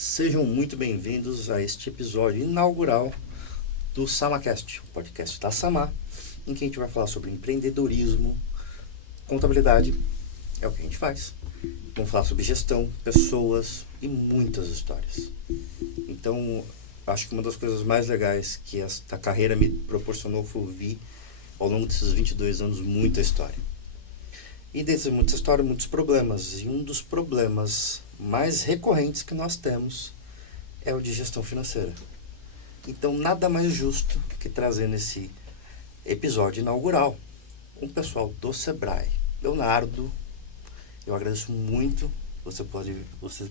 Sejam muito bem-vindos a este episódio inaugural do SamaCast, o podcast da Sama, em que a gente vai falar sobre empreendedorismo, contabilidade, é o que a gente faz. Vamos falar sobre gestão, pessoas e muitas histórias. Então, acho que uma das coisas mais legais que esta carreira me proporcionou foi ouvir, ao longo desses 22 anos, muita história. E dessa muita história, muitos problemas. E um dos problemas mais recorrentes que nós temos é o de gestão financeira. Então, nada mais justo que trazer nesse episódio inaugural um pessoal do Sebrae. Leonardo, eu agradeço muito você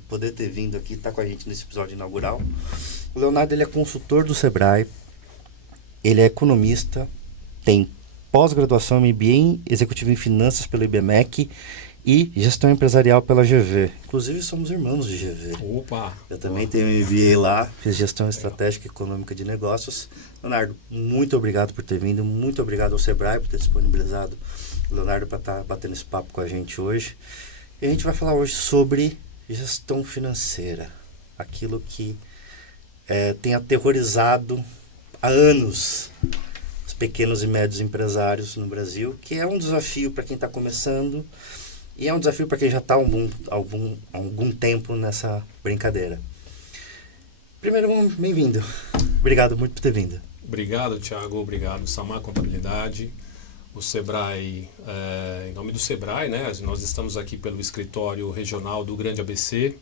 poder ter vindo aqui, estar com a gente nesse episódio inaugural. O Leonardo, ele é consultor do Sebrae, ele é economista, tem pós-graduação MBA em Executivo em Finanças pelo IBMEC e Gestão Empresarial pela GV. Inclusive, somos irmãos de GV. Opa! Eu também tenho MBA lá, fiz Gestão Estratégica e Econômica de Negócios. Leonardo, muito obrigado por ter vindo, muito obrigado ao Sebrae por ter disponibilizado o Leonardo para estar batendo esse papo com a gente hoje. E a gente vai falar hoje sobre gestão financeira, aquilo que tem aterrorizado há anos os pequenos e médios empresários no Brasil, que é um desafio para quem está começando e é um desafio para quem já está há algum tempo nessa brincadeira. Primeiro, bem-vindo. Obrigado muito por ter vindo. Obrigado, Thiago. Obrigado, Sama Contabilidade. O Sebrae, em nome do Sebrae, né? Nós estamos aqui pelo escritório regional do Grande ABC.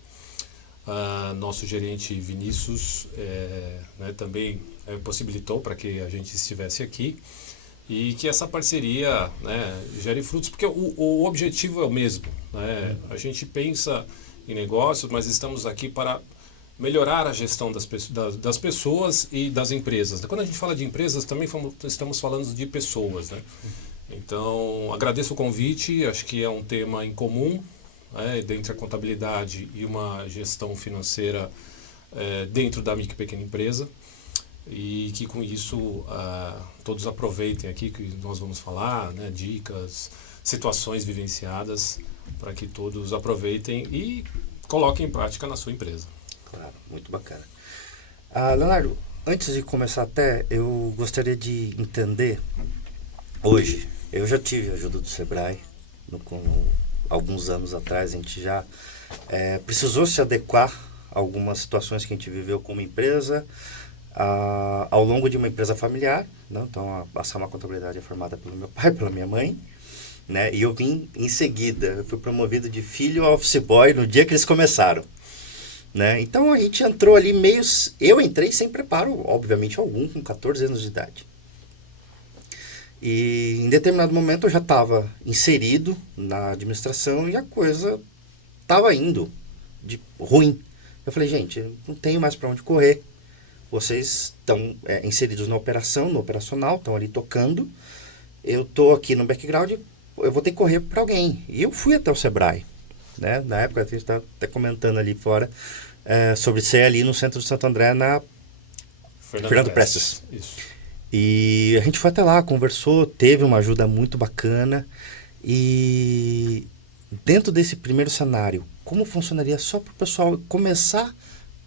Nosso gerente Vinícius também possibilitou para que a gente estivesse aqui e que essa parceria, né, gere frutos, porque o objetivo é o mesmo, né? A gente pensa em negócios, mas estamos aqui para melhorar a gestão das pessoas e das empresas. Quando a gente fala de empresas, também estamos falando de pessoas, né? Então, agradeço o convite, acho que é um tema em comum, dentre a contabilidade e uma gestão financeira dentro da micro e pequena empresa, e que com isso todos aproveitem aqui que nós vamos falar, né, dicas, situações vivenciadas, para que todos aproveitem e coloquem em prática na sua empresa. Claro, muito bacana. Leonardo, antes de começar eu gostaria de entender, hoje, eu já tive a ajuda do Sebrae, alguns anos atrás, a gente já precisou se adequar a algumas situações que a gente viveu como empresa, ao longo de uma empresa familiar, né? Então a Sama Contabilidade é formada pelo meu pai, pela minha mãe, né? E eu vim em seguida, eu fui promovido de filho a office boy no dia que eles começaram, né? Então a gente entrou ali eu entrei sem preparo, obviamente algum, com 14 anos de idade. E em determinado momento eu já estava inserido na administração e a coisa estava indo de ruim. Eu falei, gente, eu não tenho mais para onde correr. Vocês estão inseridos na operação, no operacional, estão ali tocando. Eu estou aqui no background, eu vou ter que correr para alguém. E eu fui até o Sebrae, né? Na época, a gente está até comentando ali fora sobre ser ali no centro de Santo André, na Fernando Prestes. Isso. E a gente foi até lá, conversou, teve uma ajuda muito bacana. E dentro desse primeiro cenário, como funcionaria só para o pessoal começar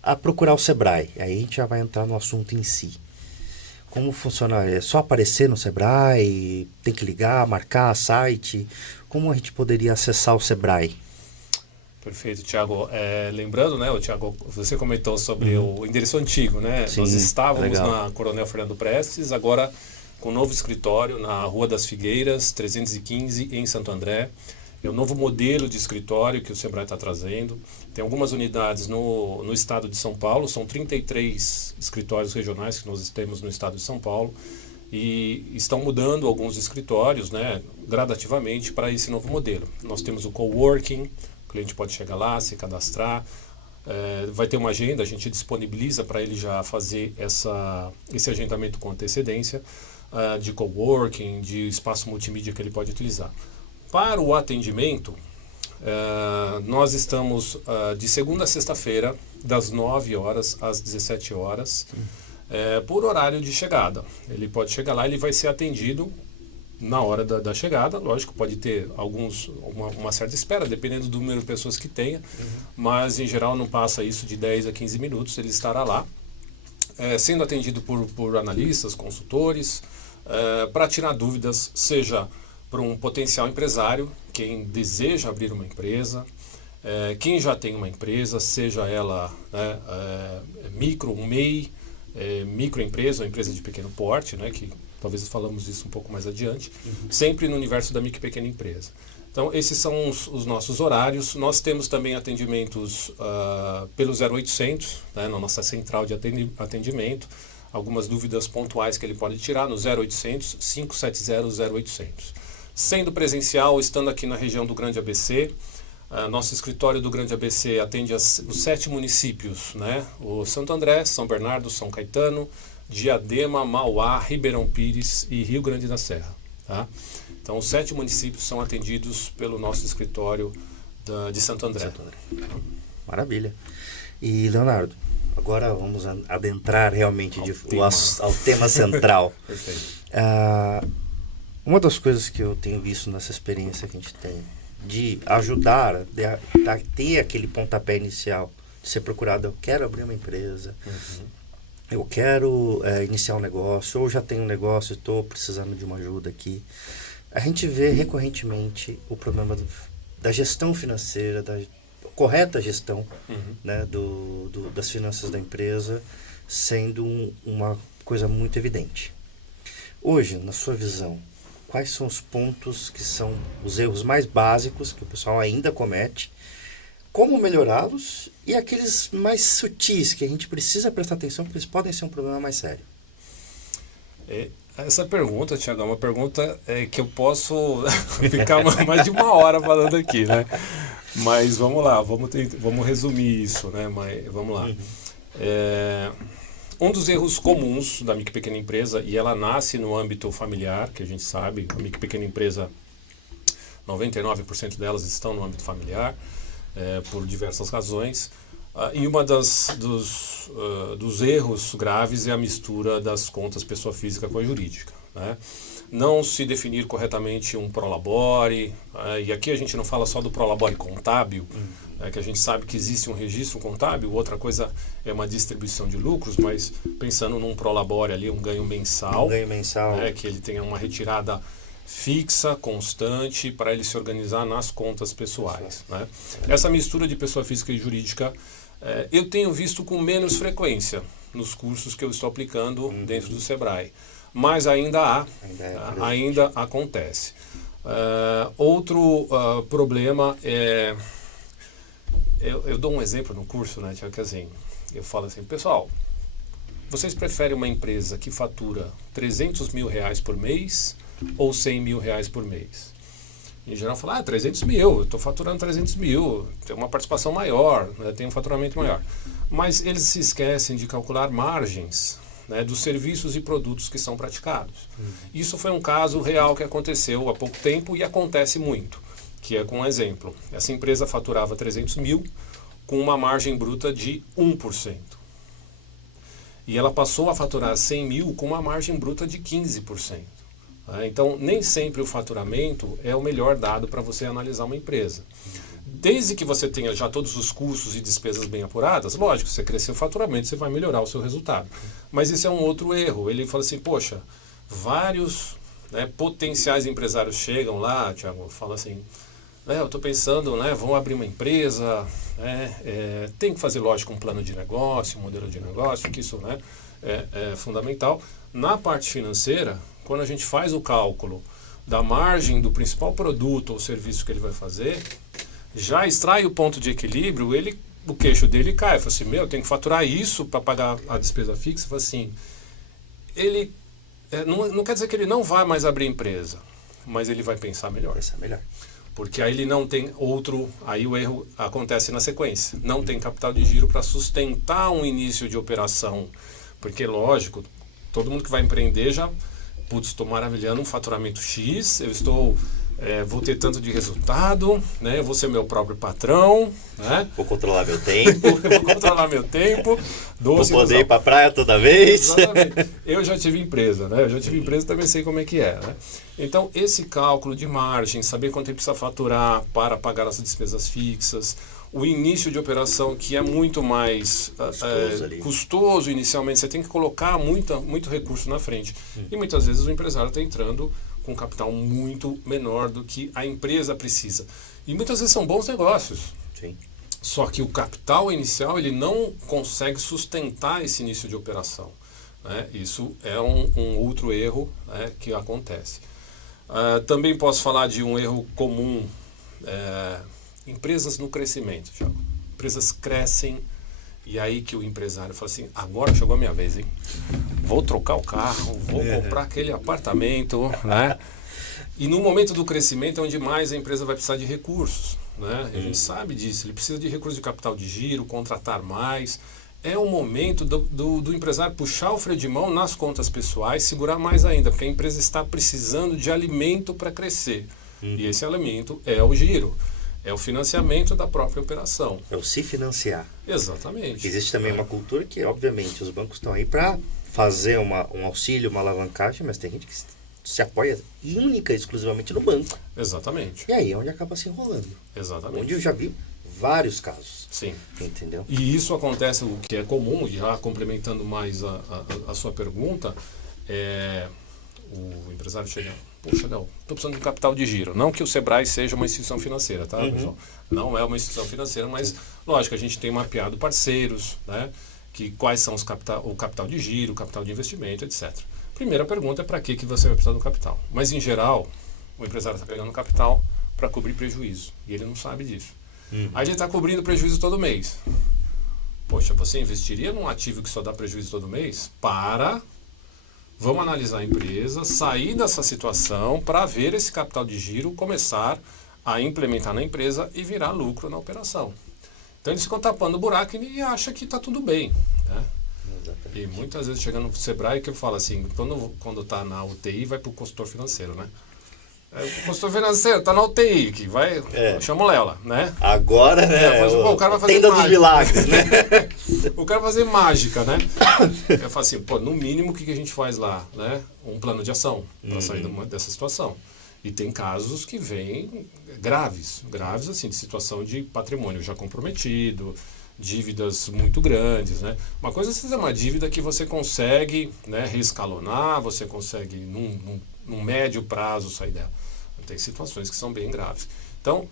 a procurar o Sebrae? Aí a gente já vai entrar no assunto em si. Como funciona? É só aparecer no Sebrae? Tem que ligar, marcar site? Como a gente poderia acessar o Sebrae? Perfeito, Thiago. Lembrando, né, Thiago, você comentou sobre o endereço antigo, né? Sim, nós estávamos legal. na Coronel Fernando Prestes, agora com um novo escritório na Rua das Figueiras, 315, em Santo André. É um novo modelo de escritório que o Sebrae está trazendo. Tem algumas unidades no estado de São Paulo, são 33 escritórios regionais que nós temos no estado de São Paulo, e estão mudando alguns escritórios, né, gradativamente para esse novo modelo. Nós temos o coworking, o cliente pode chegar lá, se cadastrar, vai ter uma agenda, a gente disponibiliza para ele já fazer esse agendamento com antecedência, de coworking, de espaço multimídia que ele pode utilizar. Para o atendimento, nós estamos de segunda a sexta-feira, das 9 horas às 17 horas, por horário de chegada. Ele pode chegar lá, ele vai ser atendido na hora da chegada. Lógico, pode ter uma certa espera, dependendo do número de pessoas que tenha, mas em geral não passa isso de 10 a 15 minutos, ele estará lá, sendo atendido por analistas, consultores, para tirar dúvidas, seja para um potencial empresário, quem deseja abrir uma empresa, quem já tem uma empresa, seja ela micro, um MEI, microempresa ou empresa de pequeno porte, né, que talvez falamos isso um pouco mais adiante, sempre no universo da micro e pequena empresa. Então, esses são os nossos horários. Nós temos também atendimentos pelo 0800, né, na nossa central de atendimento, algumas dúvidas pontuais que ele pode tirar no 0800 570 0800. Sendo presencial, estando aqui na região do Grande ABC, nosso escritório do Grande ABC atende os 7 municípios, né? O Santo André, São Bernardo, São Caetano, Diadema, Mauá, Ribeirão Pires e Rio Grande da Serra. Tá? Então, os 7 municípios são atendidos pelo nosso escritório de Santo André. Maravilha. E, Leonardo, agora vamos adentrar realmente ao tema central. Perfeito. Uma das coisas que eu tenho visto nessa experiência que a gente tem, de ajudar a ter aquele pontapé inicial, de ser procurado, eu quero abrir uma empresa, eu quero iniciar um negócio, ou já tenho um negócio e estou precisando de uma ajuda aqui. A gente vê recorrentemente o problema da gestão financeira, da correta gestão, né, das finanças da empresa, sendo uma coisa muito evidente. Hoje, na sua visão, quais são os pontos que são os erros mais básicos que o pessoal ainda comete, como melhorá-los e aqueles mais sutis que a gente precisa prestar atenção porque eles podem ser um problema mais sério? Essa pergunta, Thiago, é uma pergunta que eu posso ficar mais de uma hora falando aqui, né? Mas vamos lá, vamos resumir isso, né? Mas vamos lá. Um dos erros comuns da micro e pequena empresa, e ela nasce no âmbito familiar, que a gente sabe, a micro e pequena empresa, 99% delas estão no âmbito familiar, por diversas razões. E uma dos erros graves é a mistura das contas pessoa física com a jurídica, né? Não se definir corretamente um prolabore, e aqui a gente não fala só do prolabore contábil, que a gente sabe que existe um registro contábil, outra coisa é uma distribuição de lucros, mas pensando num prolabore ali, um ganho mensal, que ele tenha uma retirada fixa, constante, para ele se organizar nas contas pessoais, né? Essa mistura de pessoa física e jurídica eu tenho visto com menos frequência nos cursos que eu estou aplicando dentro do Sebrae, mas ainda acontece. Outro problema é... Eu dou um exemplo no curso, né, que assim, eu falo assim, pessoal, vocês preferem uma empresa que fatura 300 mil reais por mês ou 100 mil reais por mês? Em geral, fala, 300 mil, eu estou faturando 300 mil, tem uma participação maior, né, tem um faturamento maior. Mas eles se esquecem de calcular margens, né, dos serviços e produtos que são praticados. Isso foi um caso real que aconteceu há pouco tempo e acontece muito, que é com um exemplo. Essa empresa faturava 300 mil com uma margem bruta de 1%. E ela passou a faturar 100 mil com uma margem bruta de 15%. Então, nem sempre o faturamento é o melhor dado para você analisar uma empresa. Desde que você tenha já todos os custos e despesas bem apuradas, lógico, você crescer o faturamento, você vai melhorar o seu resultado. Mas isso é um outro erro. Ele fala assim, poxa, vários potenciais empresários chegam lá, Thiago, fala assim, eu estou pensando, vão abrir uma empresa, tem que fazer, lógico, um plano de negócio, um modelo de negócio, que isso é fundamental. Na parte financeira, quando a gente faz o cálculo da margem do principal produto ou serviço que ele vai fazer, já extrai o ponto de equilíbrio, o queixo dele cai. Fala assim, eu tenho que faturar isso para pagar a despesa fixa. Fala assim, ele não quer dizer que ele não vai mais abrir empresa, mas ele vai pensar melhor. Porque aí ele não tem aí o erro acontece na sequência. Não tem capital de giro para sustentar um início de operação. Porque, lógico, todo mundo que vai empreender já... estou maravilhando um faturamento X, eu estou vou ter tanto de resultado, né? Eu vou ser meu próprio patrão, né? Vou controlar meu tempo. Vou controlar meu tempo. Vou poder ir para a praia toda vez. Exatamente. Eu já tive empresa, né? Eu já tive empresa, também sei como é que é, né? Então, esse cálculo de margem, saber quanto precisa faturar para pagar as despesas fixas, o início de operação, que é muito mais custoso inicialmente, você tem que colocar muito recurso na frente. E muitas vezes o empresário está entrando com um capital muito menor do que a empresa precisa. E muitas vezes são bons negócios. Sim. Só que o capital inicial ele não consegue sustentar esse início de operação, né? Isso é um outro erro, né, que acontece. Também posso falar de um erro comum. Empresas no crescimento, Thiago. Empresas crescem e aí que o empresário fala assim, agora chegou a minha vez, hein? Vou trocar o carro, vou comprar aquele apartamento, né? E no momento do crescimento é onde mais a empresa vai precisar de recursos, né? A gente sabe disso, ele precisa de recursos de capital de giro, contratar mais. É o momento do empresário puxar o freio de mão nas contas pessoais, segurar mais ainda, porque a empresa está precisando de alimento para crescer. E esse alimento é o giro. É o financiamento da própria operação. É o se financiar. Exatamente. Existe também uma cultura que, obviamente, os bancos estão aí para fazer um auxílio, uma alavancagem, mas tem gente que se apoia única e exclusivamente no banco. Exatamente. E aí é onde acaba se enrolando. Exatamente. Onde eu já vi vários casos. Sim. Entendeu? E isso acontece, o que é comum, já complementando mais a sua pergunta, o empresário chega, poxa, Léo, estou precisando de um capital de giro. Não que o Sebrae seja uma instituição financeira, tá, pessoal? Não é uma instituição financeira, mas, lógico, a gente tem mapeado parceiros, né? Que quais são o capital de giro, o capital de investimento, etc. Primeira pergunta é para que você vai precisar do capital. Mas, em geral, o empresário está pegando capital para cobrir prejuízo. E ele não sabe disso. Aí ele está cobrindo prejuízo todo mês. Poxa, você investiria num ativo que só dá prejuízo todo mês? Vamos analisar a empresa, sair dessa situação para ver esse capital de giro começar a implementar na empresa e virar lucro na operação. Então eles ficam tapando o buraco e acham que está tudo bem, né? E muitas vezes chega no Sebrae que eu falo assim, quando está na UTI vai para o consultor financeiro, né? O consultor financeiro está na UTI, que vai, chama o Lela, né? Agora, né? O cara vai fazer tenda dos milagres, né? O cara vai fazer mágica, né? Eu falo assim, no mínimo o que a gente faz lá, né? Um plano de ação para sair dessa situação. E tem casos que vêm graves assim, de situação de patrimônio já comprometido, dívidas muito grandes, né? Uma coisa é fazer uma dívida que você consegue, né, reescalonar, você consegue num médio prazo sair dela. Tem situações que são bem graves. Então,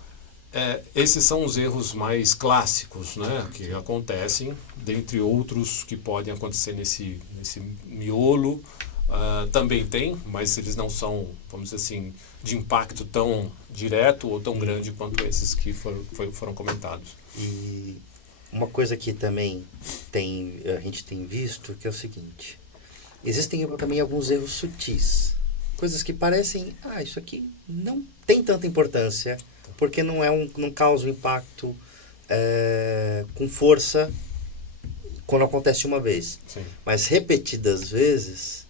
esses são os erros mais clássicos, né, que acontecem, dentre outros que podem acontecer nesse miolo. Também tem, mas eles não são, vamos dizer assim, de impacto tão direto ou tão grande quanto esses que foram comentados. E uma coisa que também a gente tem visto, que é o seguinte, existem também alguns erros sutis, coisas que parecem, isso aqui não tem tanta importância, porque não causa um impacto com força quando acontece uma vez. Sim. Mas repetidas vezes,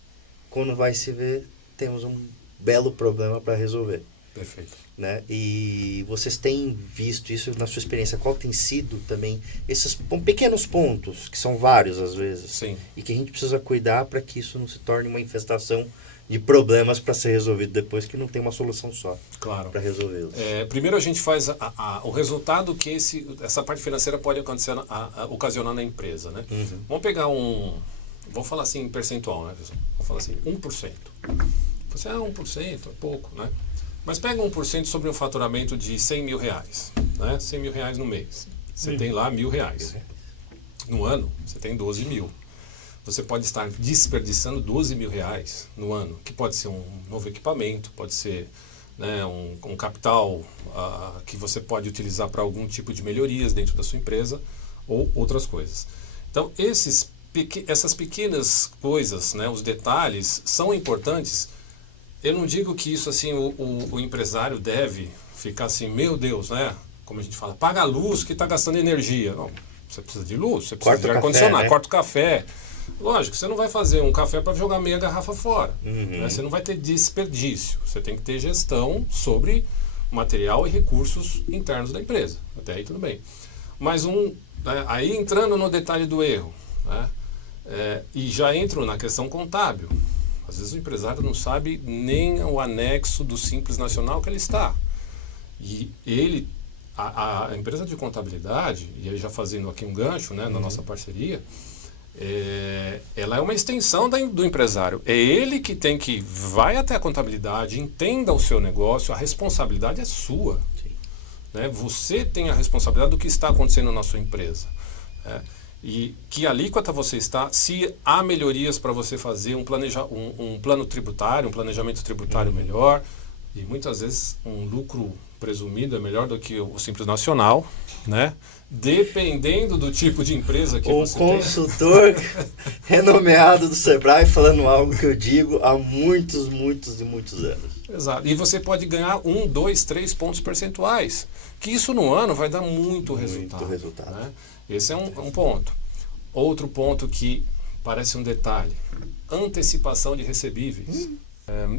quando vai se ver, temos um belo problema para resolver. Perfeito. Né? E vocês têm visto isso na sua experiência? Qual tem sido também esses pequenos pontos, que são vários às vezes, Sim. E que a gente precisa cuidar para que isso não se torne uma infestação de problemas para ser resolvido depois, que não tem uma solução só, claro, para resolvê-los? Primeiro a gente faz o resultado que essa parte financeira pode acontecer, ocasionar na empresa, né? Vamos pegar vamos falar assim em percentual, né, pessoal? Vamos falar assim, 1%. Você 1% é pouco, né? Mas pega 1% sobre um faturamento de 100 mil reais, né? 100 mil reais no mês. Você tem lá 1.000 reais. No ano, você tem 12 mil. Você pode estar desperdiçando 12 mil reais no ano, que pode ser um novo equipamento, pode ser, né, um capital que você pode utilizar para algum tipo de melhorias dentro da sua empresa ou outras coisas. Então, essas pequenas coisas, né, os detalhes, são importantes. Eu não digo que isso assim o empresário deve ficar assim, meu Deus, né? Como a gente fala, paga a luz que está gastando energia. Não, você precisa de luz, você precisa de ar-condicionado, né? corta o café. Lógico, você não vai fazer um café para jogar meia garrafa fora. Uhum. Né? Você não vai ter desperdício. Você tem que ter gestão sobre material e recursos internos da empresa. Até aí tudo bem. Mas aí entrando no detalhe do erro, né? E já entro na questão contábil. Às vezes o empresário não sabe nem o anexo do Simples Nacional que ele está. E a empresa de contabilidade, e aí já fazendo aqui um gancho, né, na nossa parceria, ela é uma extensão do empresário. É ele que vai até a contabilidade, entenda o seu negócio, a responsabilidade é sua. Né? Você tem a responsabilidade do que está acontecendo na sua empresa. E que alíquota você está, se há melhorias para você fazer um plano tributário, um planejamento tributário melhor, e muitas vezes um lucro presumido é melhor do que o Simples Nacional, né? Dependendo do tipo de empresa que você tem. Um consultor renomeado do Sebrae falando algo que eu digo há muitos anos. Exato. E você pode ganhar 1, 2, 3 pontos percentuais. Que isso no ano vai dar muito resultado. Né? Esse é um ponto. Outro ponto que parece um detalhe. Antecipação de recebíveis.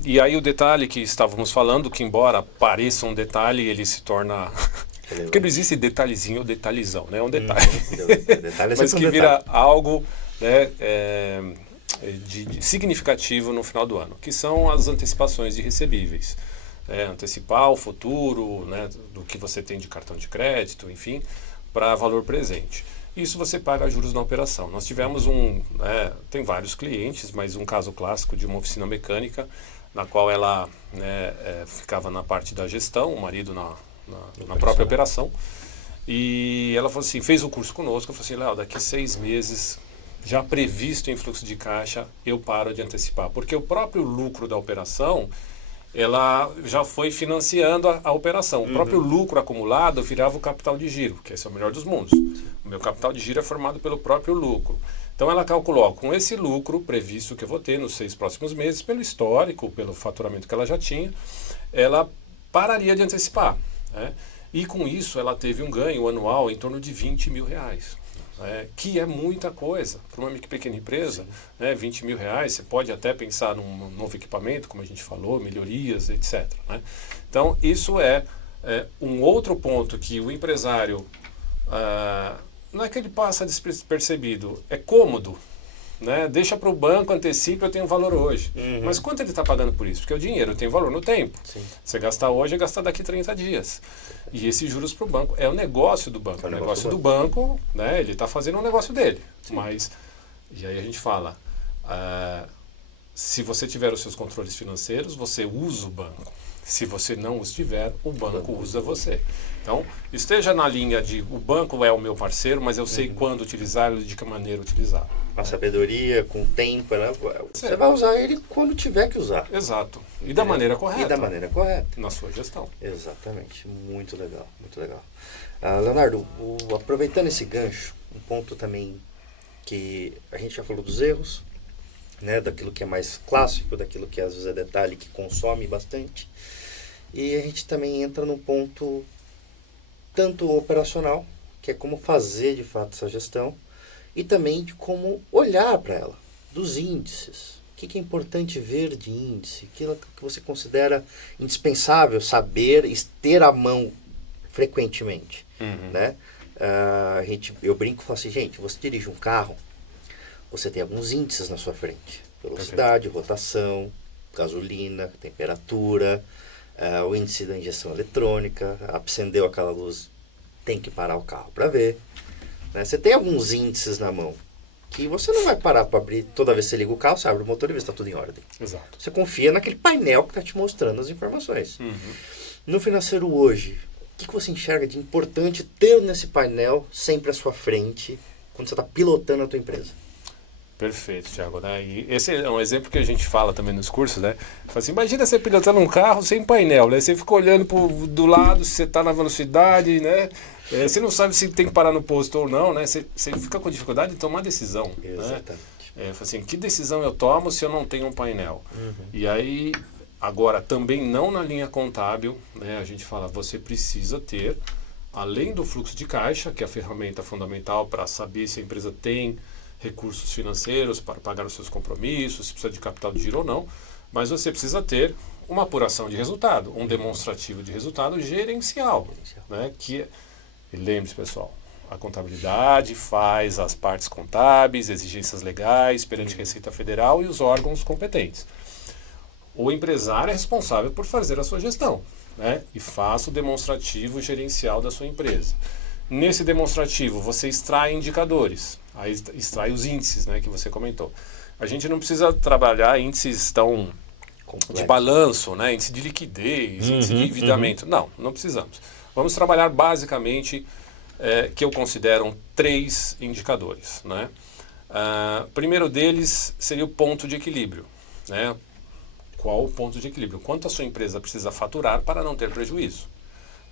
E aí o detalhe que estávamos falando, que embora pareça um detalhe, ele se torna... Porque não existe detalhezinho ou detalhezão, né? É um detalhe. Mas que vira algo, né, de significativo no final do ano, que são as antecipações de recebíveis. Antecipar o futuro, né, do que você tem de cartão de crédito, enfim, para valor presente. Isso você paga juros na operação. Nós tivemos tem vários clientes, mas um caso clássico de uma oficina mecânica, na qual ela, né, ficava na parte da gestão, o marido na própria operação. E ela falou assim, fez o curso conosco, eu falei assim, Léo, daqui 6 meses, já previsto em fluxo de caixa, eu paro de antecipar. Porque o próprio lucro da operação, ela já foi financiando a operação. O próprio lucro acumulado virava o capital de giro, que esse é o melhor dos mundos. O meu capital de giro é formado pelo próprio lucro. Então ela calculou, com esse lucro previsto que eu vou ter nos 6 próximos meses, pelo histórico, pelo faturamento que ela já tinha, ela pararia de antecipar. Né? E com isso ela teve um ganho anual em torno de R$20 mil. Que é muita coisa para uma pequena empresa, né? R$20 mil, você pode até pensar num novo equipamento, como a gente falou, melhorias, etc. Né? Então, isso é um outro ponto que o empresário, não é que ele passa despercebido, é cômodo. Né? Deixa para o banco, antecipa, eu tenho um valor hoje. Mas quanto ele está pagando por isso? Porque o dinheiro tem valor no tempo. Sim. Você gastar hoje é gastar daqui 30 dias. E esses juros para o banco é o negócio do banco. O negócio do banco, né? Ele está fazendo o negócio dele. Sim. Mas, e aí a gente fala, se você tiver os seus controles financeiros, você usa o banco. Se você não os tiver, o banco usa você. Então, esteja na linha de o banco é o meu parceiro, mas eu sei quando utilizá-lo e de que maneira utilizá-lo. Com a sabedoria, com o tempo, né? Você vai usar ele quando tiver que usar. Exato. E da maneira correta. E da maneira correta. Na sua gestão. Exatamente. Muito legal, muito legal. Leonardo, aproveitando esse gancho, um ponto também que a gente já falou dos erros, né? Daquilo que é mais clássico, daquilo que às vezes é detalhe que consome bastante. E a gente também entra num ponto tanto operacional, que é como fazer de fato essa gestão, e também de como olhar para ela, dos índices. O que é importante ver de índice? Aquilo que você considera indispensável saber e ter à mão frequentemente. Né? Eu brinco e falo assim, gente, você dirige um carro, você tem alguns índices na sua frente. Velocidade, rotação, gasolina, temperatura, o índice da injeção eletrônica, acendeu aquela luz, tem que parar o carro para ver. Né? Você tem alguns índices na mão que você não vai parar para abrir, toda vez que você liga o carro, você abre o motor e vê se está tudo em ordem. Exato. Você confia naquele painel que está te mostrando as informações. No financeiro hoje, o que você enxerga de importante ter nesse painel sempre à sua frente, quando você está pilotando a tua empresa? Perfeito, Thiago. Né? E esse é um exemplo que a gente fala também nos cursos, né? Fala assim, imagina você pilotando um carro sem painel, né? Você fica olhando do lado se você está na velocidade, né? Você não sabe se tem que parar no posto ou não, né? Você fica com dificuldade de tomar decisão. Exatamente. Né? Fala assim, que decisão eu tomo se eu não tenho um painel? E aí, agora, também não na linha contábil, né? A gente fala, você precisa ter, além do fluxo de caixa, que é a ferramenta fundamental para saber se a empresa tem recursos financeiros para pagar os seus compromissos, se precisa de capital de giro ou não, mas você precisa ter uma apuração de resultado, um demonstrativo de resultado gerencial, né? E lembre-se, pessoal, a contabilidade faz as partes contábeis, exigências legais perante a Receita Federal e os órgãos competentes. O empresário é responsável por fazer a sua gestão, né? E faça o demonstrativo gerencial da sua empresa. Nesse demonstrativo, você extrai indicadores, aí extrai os índices, né, que você comentou. A gente não precisa trabalhar índices tão de balanço, né, índice de liquidez, índice de endividamento. Não precisamos. Vamos trabalhar basicamente, que eu considero 3 indicadores. Né? Primeiro deles seria o ponto de equilíbrio. Né? Qual o ponto de equilíbrio? Quanto a sua empresa precisa faturar para não ter prejuízo?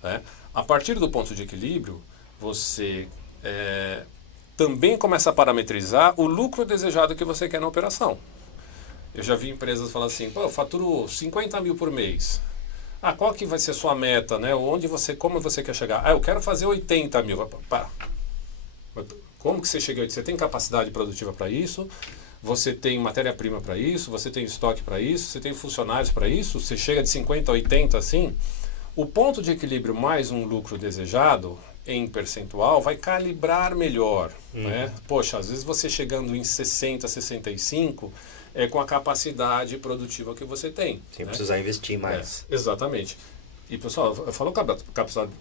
Né? A partir do ponto de equilíbrio, você também começa a parametrizar o lucro desejado que você quer na operação. Eu já vi empresas falar assim, pô, eu faturo 50 mil por mês. Qual que vai ser a sua meta, né? Como você quer chegar? Eu quero fazer 80 mil. Como que você chega a 80? Você tem capacidade produtiva para isso? Você tem matéria-prima para isso? Você tem estoque para isso? Você tem funcionários para isso? Você chega de 50 a 80 assim? O ponto de equilíbrio mais um lucro desejado em percentual vai calibrar melhor. Né? Poxa, às vezes você chegando em 60, 65 com a capacidade produtiva que você tem. Sem precisar investir mais. Exatamente. E, pessoal, eu falo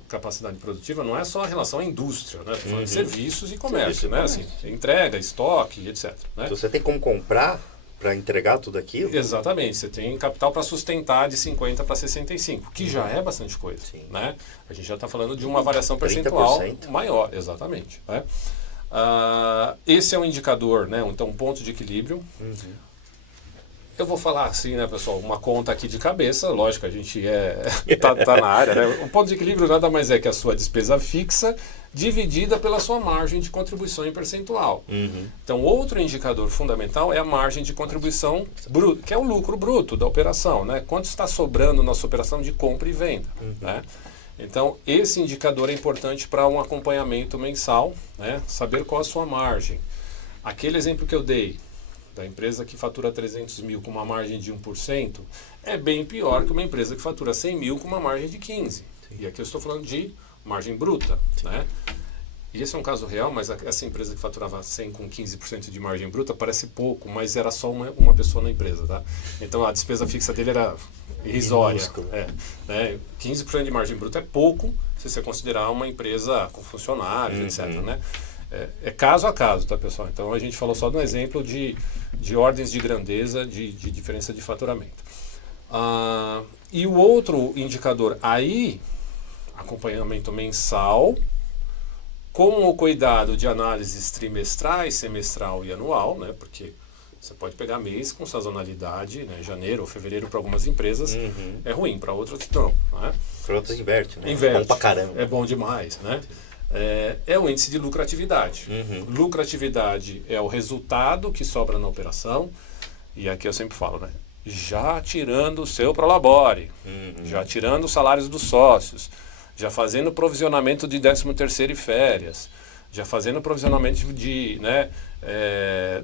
capacidade produtiva, não é só a relação à indústria, né? Estou falando de serviços e comércio, né? Assim, entrega, estoque, etc. Né? Então você tem como comprar para entregar tudo aquilo? Exatamente. Você tem capital para sustentar de 50 para 65, que já é bastante coisa. Né? A gente já está falando de uma variação percentual 30%. Maior. Exatamente. Né? Esse é um indicador, né? Então, um ponto de equilíbrio. Eu vou falar assim, né, pessoal, uma conta aqui de cabeça, lógico, a gente tá na área, né? O ponto de equilíbrio nada mais é que a sua despesa fixa dividida pela sua margem de contribuição em percentual. Então, outro indicador fundamental é a margem de contribuição bruta, que é o lucro bruto da operação, né? Quanto está sobrando na sua operação de compra e venda, né? Então, esse indicador é importante para um acompanhamento mensal, né? Saber qual a sua margem. Aquele exemplo que eu dei, da empresa que fatura 300 mil com uma margem de 1%, é bem pior que uma empresa que fatura 100 mil com uma margem de 15%. E aqui eu estou falando de margem bruta. Né? E esse é um caso real, mas essa empresa que faturava 100 com 15% de margem bruta parece pouco, mas era só uma pessoa na empresa. Tá? Então a despesa fixa dele era irrisória. 15% de margem bruta é pouco se você considerar uma empresa com funcionários, etc. Né? É caso a caso, tá, pessoal? Então a gente falou só de um exemplo de ordens de grandeza, de diferença de faturamento. E o outro indicador aí, acompanhamento mensal, com o cuidado de análises trimestrais, semestral e anual, né? Porque você pode pegar mês com sazonalidade, né? Janeiro ou fevereiro para algumas empresas é ruim, para outras não. Né? Para outras inverte, né? Inverte. É bom pra caramba. É bom demais, né? É o índice de lucratividade. Lucratividade é o resultado que sobra na operação, e aqui eu sempre falo, né? Já tirando o seu prolabore, já tirando os salários dos sócios, já fazendo provisionamento de 13º e férias, já fazendo provisionamento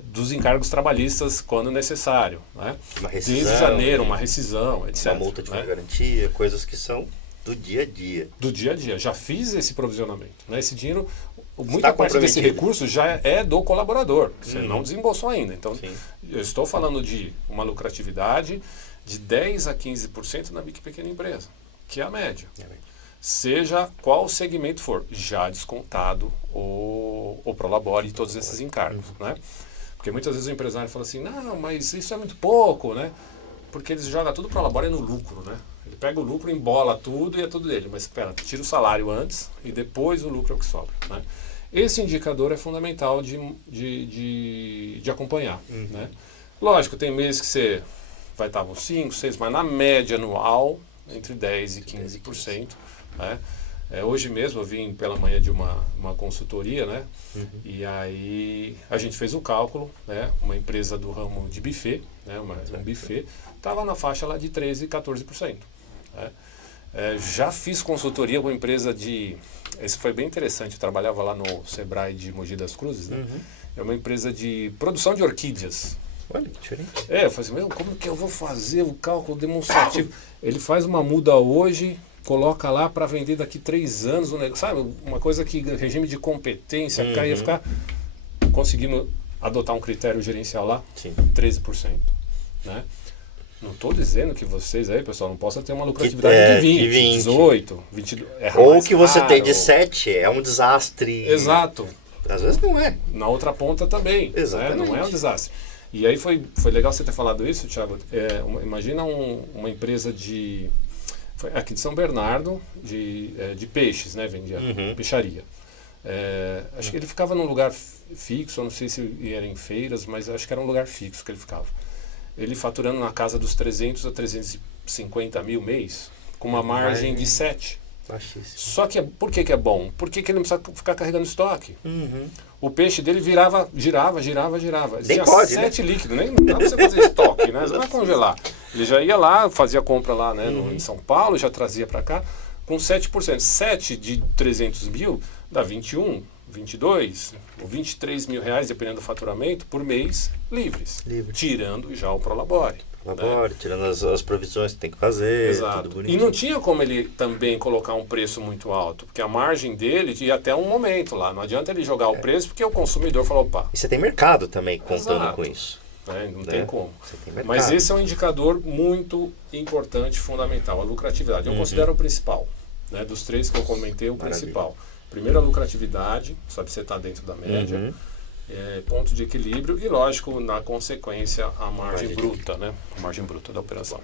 dos encargos trabalhistas quando necessário. Né? Uma rescisão, desde janeiro, uma rescisão, etc. Uma multa de garantia, coisas que são do dia a dia. Do dia a dia. Já fiz esse provisionamento. Né? Esse dinheiro, muita parte desse recurso já é do colaborador. Você não desembolsou ainda. Então, eu estou falando de uma lucratividade de 10% a 15% na micro e pequena empresa, que é a média. Seja qual segmento for, já descontado o prolabore e todos esses encargos. Né? Porque muitas vezes o empresário fala assim, não, mas isso é muito pouco, né? Porque eles jogam tudo prolabore no lucro, né? Ele pega o lucro, embola tudo e é tudo dele. Mas espera, tira o salário antes e depois o lucro é o que sobra. Né? Esse indicador é fundamental de acompanhar. Né? Lógico, tem meses que você vai estar com 5, 6, mas na média anual, entre 10% e 15%. Né? Hoje mesmo eu vim pela manhã de uma consultoria, né? E aí a gente fez o cálculo, né? Uma empresa do ramo de buffet, né? Um buffet, estava na faixa lá de 13%, 14%. Né? Já fiz consultoria com uma empresa Isso foi bem interessante, eu trabalhava lá no Sebrae de Mogi das Cruzes, né? É uma empresa de produção de orquídeas. Olha, que diferente. Eu falei assim, como que eu vou fazer o cálculo demonstrativo? Ele faz uma muda hoje, coloca lá para vender daqui 3 anos, sabe? Uma coisa que regime de competência, ia ficar conseguindo adotar um critério gerencial lá, Sim. 13%. Né? Não estou dizendo que vocês aí, pessoal, não possam ter uma lucratividade de 20, 18, 22. Ou que você tem de 7, é um desastre. Exato. Às vezes não é. Na outra ponta também. Né? Não é um desastre. E aí foi legal você ter falado isso, Thiago. Imagina uma empresa aqui de São Bernardo, de peixes, né? Vendia peixaria. Acho que ele ficava num lugar fixo, eu não sei se era em feiras, mas acho que era um lugar fixo que ele ficava. Ele faturando na casa dos 300 a 350 mil mês, com uma margem de 7. Baixíssimo. Só que por que é bom? Porque ele não precisa ficar carregando estoque. O peixe dele girava. Ele tinha pode, 7 líquidos, nem dá pra você fazer estoque, né? Você vai congelar. Ele já ia lá, fazia compra lá, né, em São Paulo, já trazia para cá, com 7%. 7 de 300 mil dá 21, 22, ou 23 mil reais, dependendo do faturamento, por mês, livres. Tirando já o Prolabore. Né? Tirando as provisões que tem que fazer. Exato. Tudo E bonitinho. não tinha como ele também colocar um preço muito alto, porque a margem dele ia até um momento lá. Não adianta ele jogar o preço, porque o consumidor falou, opa. E você tem mercado também contando Exato. com isso. Não tem como. Você tem mercado. Mas esse é um indicador muito importante, fundamental, a lucratividade. Eu considero o principal. Né? Dos 3 que eu comentei, o principal. Primeiro, a lucratividade, só para você estar dentro da média. Ponto de equilíbrio e, lógico, na consequência, a margem bruta, né? A margem bruta da operação.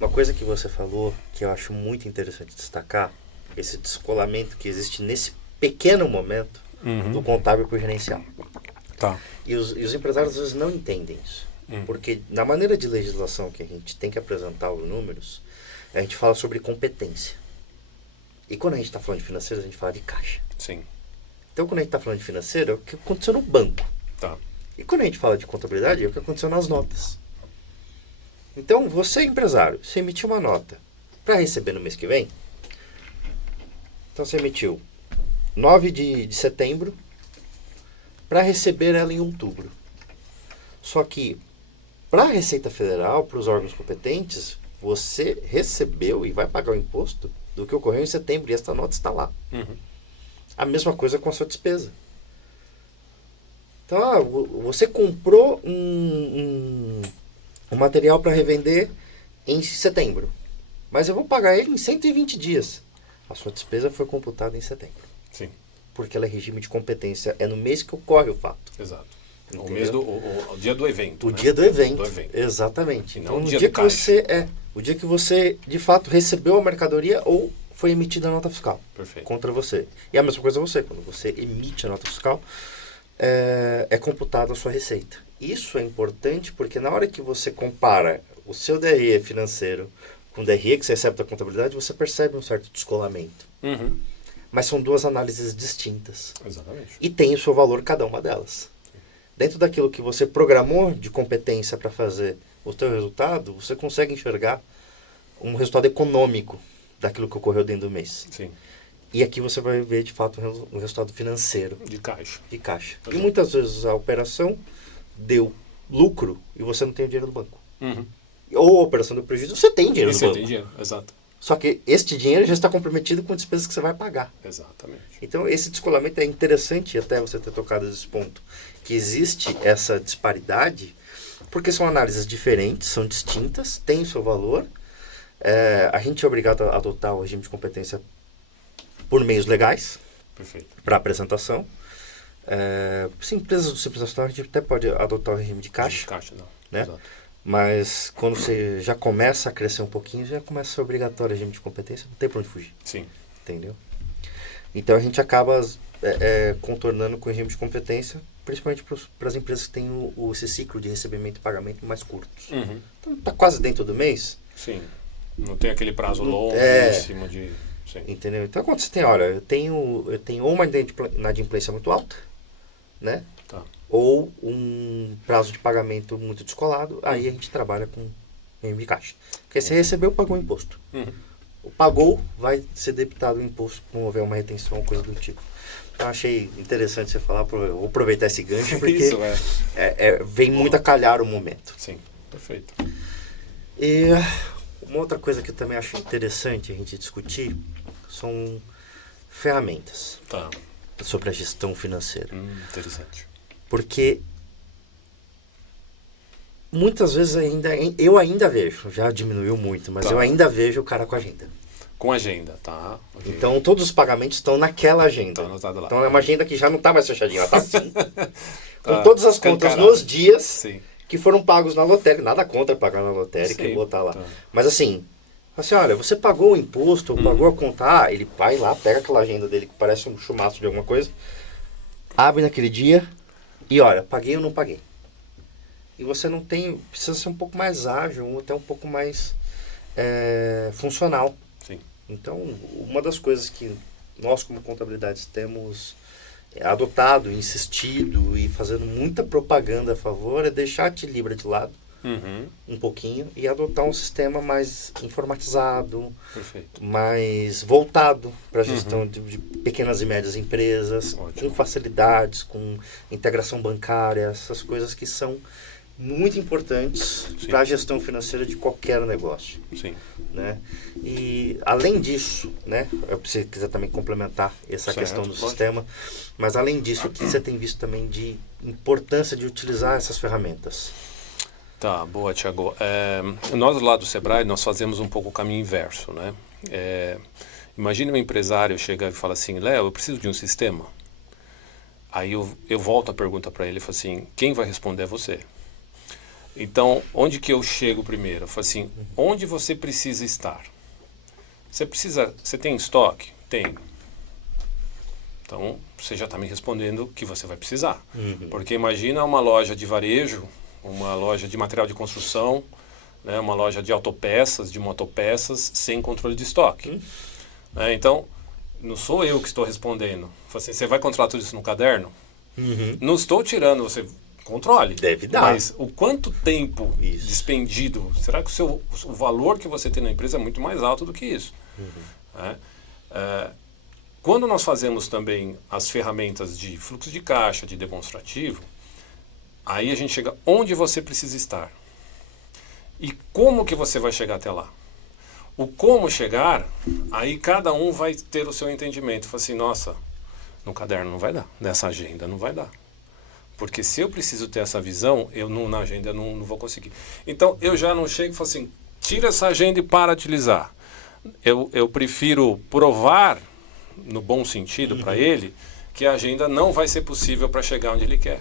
Uma coisa que você falou que eu acho muito interessante destacar, esse descolamento que existe nesse pequeno momento do contábil para o gerencial. Tá. E os empresários às vezes não entendem isso. Porque na maneira de legislação que a gente tem que apresentar os números, a gente fala sobre competência. E quando a gente está falando de financeiro, a gente fala de caixa. Sim. Então, quando a gente está falando de financeiro, é o que aconteceu no banco. Tá. E quando a gente fala de contabilidade, é o que aconteceu nas notas. Então, você empresário, você emitiu uma nota para receber no mês que vem. Então, você emitiu 9 de setembro para receber ela em outubro. Só que, para a Receita Federal, para os órgãos competentes, você recebeu e vai pagar o imposto do que ocorreu em setembro e esta nota está lá. A mesma coisa com a sua despesa. Então, você comprou um material para revender em setembro, mas eu vou pagar ele em 120 dias. A sua despesa foi computada em setembro. Sim. Porque ela é regime de competência, é no mês que ocorre o fato. Exato. Entendeu? O mês o dia do evento. O né? dia do evento. Do evento. Exatamente. E não Então, o no dia dia do que caixa. o dia que você de fato recebeu a mercadoria ou foi emitida a nota fiscal. Perfeito. Contra você. E a mesma coisa você, quando você emite a nota fiscal, é computada a sua receita. Isso é importante porque na hora que você compara o seu DRE financeiro com o DRE que você recebe da contabilidade, você percebe um certo descolamento. Mas são 2 análises distintas. Exatamente. E tem o seu valor cada uma delas. Dentro daquilo que você programou de competência para fazer o seu resultado, você consegue enxergar um resultado econômico daquilo que ocorreu dentro do mês. Sim. E aqui você vai ver, de fato, um resultado financeiro. De caixa. De caixa. E muitas vezes a operação deu lucro e você não tem o dinheiro do banco. Ou a operação deu prejuízo, você tem dinheiro E do você banco. tem dinheiro, exato. Só que este dinheiro já está comprometido com despesas que você vai pagar. Exatamente. Então, esse descolamento é interessante, até você ter tocado nesse ponto, que existe essa disparidade, porque são análises diferentes, são distintas, têm o seu valor. A gente é obrigado a adotar o regime de competência por meios legais, Perfeito. para apresentação. Empresas do Simples Nacional, a gente até pode adotar o regime de caixa. De caixa, não. Né? Exato. Mas quando você já começa a crescer um pouquinho, já começa a ser obrigatório o regime de competência, não tem para onde fugir. Sim. Entendeu? Então a gente acaba contornando com o regime de competência, principalmente para as empresas que têm esse ciclo de recebimento e pagamento mais curtos. Então está quase dentro do mês. Sim. Não tem aquele prazo longo em cima de... Sim. Entendeu? Então quando você tem, olha, eu tenho ou uma inadimplência muito alta, né? Tá. Ou um prazo de pagamento muito descolado, aí a gente trabalha com regime de caixa. Porque você recebeu, pagou o imposto. O pagou, vai ser debitado o imposto, se houver uma retenção ou coisa do tipo. Eu achei interessante você falar, vou aproveitar esse gancho, porque Isso, vem muito a calhar o momento. Sim, perfeito. E uma outra coisa que eu também acho interessante a gente discutir são ferramentas Tá. sobre a gestão financeira. Interessante. Porque muitas vezes eu ainda vejo, já diminuiu muito, mas Tá. eu ainda vejo o cara com agenda. Com agenda, tá? Okay. Então todos os pagamentos estão naquela agenda. Tá anotado lá. Então é uma agenda que já não está mais fechadinha, ela está assim. Com Tá todas as contas escancarado. nos dias Sim. que foram pagos na lotérica. Nada contra pagar na lotérica Sim, e botar lá. tá. Mas assim, olha, você pagou o imposto, ou pagou a conta, ele vai lá, pega aquela agenda dele que parece um chumaço de alguma coisa, abre naquele dia e olha, paguei ou não paguei. E você não tem, precisa ser um pouco mais ágil, ou até um pouco mais funcional. Sim. Então, uma das coisas que nós como contabilidades temos adotado, insistido e fazendo muita propaganda a favor é deixar a Tilibra de lado um pouquinho e adotar um sistema mais informatizado, Perfeito. mais voltado para a gestão de pequenas e médias empresas, Ótimo. com facilidades, com integração bancária, essas coisas que são muito importantes para a gestão financeira de qualquer negócio. Sim. Né? E além disso, né, se você quiser também complementar essa questão do sistema, mas além disso, o que você tem visto também de importância de utilizar essas ferramentas? Tá, boa, Thiago. Nós lá do Sebrae, nós fazemos um pouco o caminho inverso, né? Imagine um empresário chega e fala assim, Léo, eu preciso de um sistema. Aí eu volto a pergunta para ele e falo assim, quem vai responder é você. Então, onde que eu chego primeiro? Eu falo assim, onde você precisa estar? Você tem estoque? Tem. Então, você já está me respondendo que você vai precisar. Porque imagina uma loja de varejo, uma loja de material de construção, né, uma loja de autopeças, de motopeças, sem controle de estoque. Então, não sou eu que estou respondendo. Falo assim, você vai controlar tudo isso no caderno? Não estou tirando você... Controle. Deve dar. Mas o quanto tempo despendido, será que o valor que você tem na empresa é muito mais alto do que isso? Quando nós fazemos também as ferramentas de fluxo de caixa, de demonstrativo, aí a gente chega onde você precisa estar. E como que você vai chegar até lá? O como chegar, aí cada um vai ter o seu entendimento. Fala assim, nossa, no caderno não vai dar, nessa agenda não vai dar. Porque se eu preciso ter essa visão, na agenda não vou conseguir. Então, eu já não chego e falo assim, tira essa agenda e para de utilizar. Eu prefiro provar, no bom sentido para ele, que a agenda não vai ser possível para chegar onde ele quer.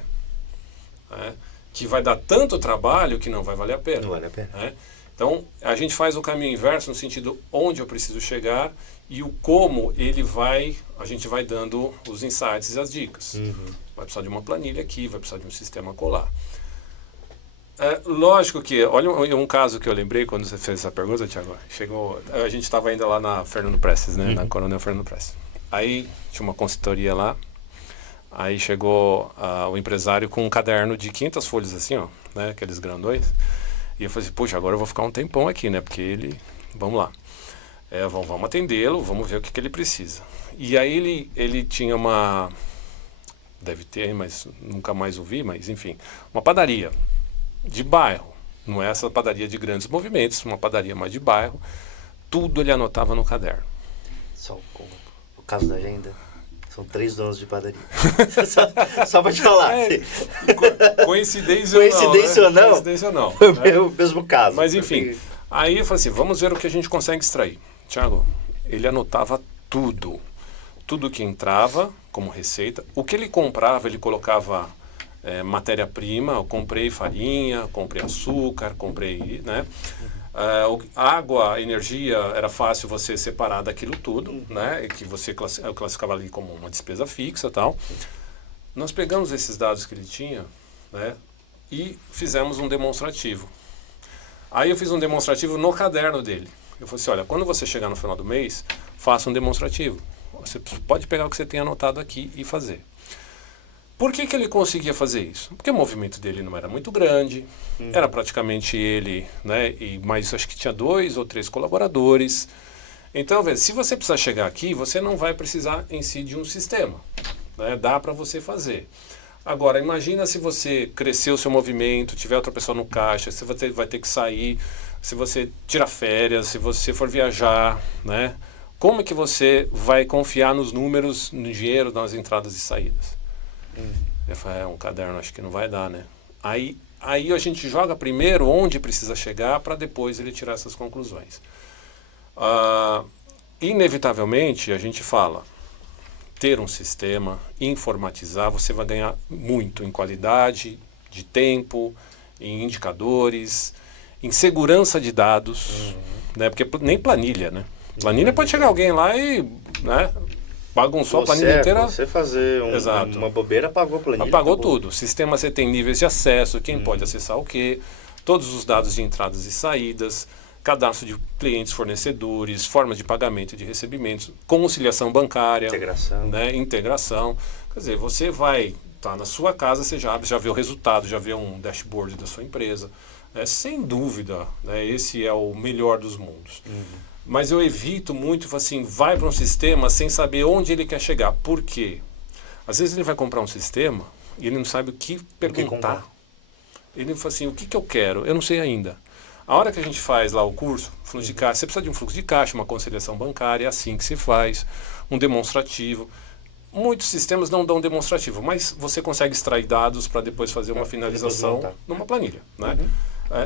Que vai dar tanto trabalho que não vai valer a pena. Não vale a pena. Então, a gente faz o caminho inverso no sentido onde eu preciso chegar e o como a gente vai dando os insights e as dicas. Vai precisar de uma planilha aqui, vai precisar de um sistema colar. Lógico que, olha um caso que eu lembrei quando você fez essa pergunta, Thiago. A gente estava ainda lá na Fernando Prestes, né, na Coronel Fernando Prestes. Aí tinha uma consultoria lá, aí chegou o empresário com um caderno de 500 folhas assim, ó, né, aqueles grandões. E eu falei assim, poxa, agora eu vou ficar um tempão aqui, né, porque vamos lá. Vamos atendê-lo, vamos ver o que ele precisa. E aí ele tinha deve ter, mas nunca mais ouvi, mas enfim, uma padaria de bairro, não é essa padaria de grandes movimentos, uma padaria mais de bairro, tudo ele anotava no caderno. Só o caso da agenda, são 3 donos de padaria. só para te falar. Coincidência ou não? Coincidência ou não. É o mesmo caso. Mas enfim, aí eu falei assim, vamos ver o que a gente consegue extrair. Thiago, ele anotava tudo que entrava como receita, o que ele comprava, ele colocava matéria-prima, eu comprei farinha, comprei açúcar, comprei, né? Água, energia, era fácil você separar daquilo tudo, né? Que você classificava ali como uma despesa fixa e tal. Nós pegamos esses dados que ele tinha, né? E fizemos um demonstrativo. Aí eu fiz um demonstrativo no caderno dele. Eu falei assim, olha, quando você chegar no final do mês, faça um demonstrativo. Você pode pegar o que você tem anotado aqui e fazer. Por que ele conseguia fazer isso? Porque o movimento dele não era muito grande, era praticamente ele, né? Mas acho que tinha 2 ou 3 colaboradores. Então, se você precisar chegar aqui, você não vai precisar em si de um sistema. né? Dá para você fazer. Agora, imagina se você crescer o seu movimento, tiver outra pessoa no caixa, se você vai ter que sair, se você tirar férias, se você for viajar, né? Como é que você vai confiar nos números, no dinheiro, nas entradas e saídas? Eu falei, um caderno acho que não vai dar, né? Aí a gente joga primeiro onde precisa chegar para depois ele tirar essas conclusões. Inevitavelmente, a gente fala, ter um sistema, informatizar, você vai ganhar muito em qualidade, de tempo, em indicadores, em segurança de dados, né? Porque nem planilha, né? Planilha pode chegar alguém lá e, né, bagunçou a planilha inteira. Você fazer uma bobeira, apagou a planilha. Apagou tudo. Sistema você tem níveis de acesso, quem pode acessar o quê, todos os dados de entradas e saídas, cadastro de clientes, fornecedores, formas de pagamento e de recebimentos, conciliação bancária, integração. Quer dizer, você vai estar na sua casa, você já vê o resultado, já vê um dashboard da sua empresa. Sem dúvida, né, esse é o melhor dos mundos. Mas eu evito muito, assim, vai para um sistema sem saber onde ele quer chegar. Por quê? Às vezes ele vai comprar um sistema e ele não sabe o que perguntar. Ele fala assim, o que eu quero? Eu não sei ainda. A hora que a gente faz lá o curso, fluxo de caixa, você precisa de um fluxo de caixa, uma conciliação bancária, é assim que se faz, um demonstrativo. Muitos sistemas não dão demonstrativo, mas você consegue extrair dados para depois fazer uma finalização numa planilha, né?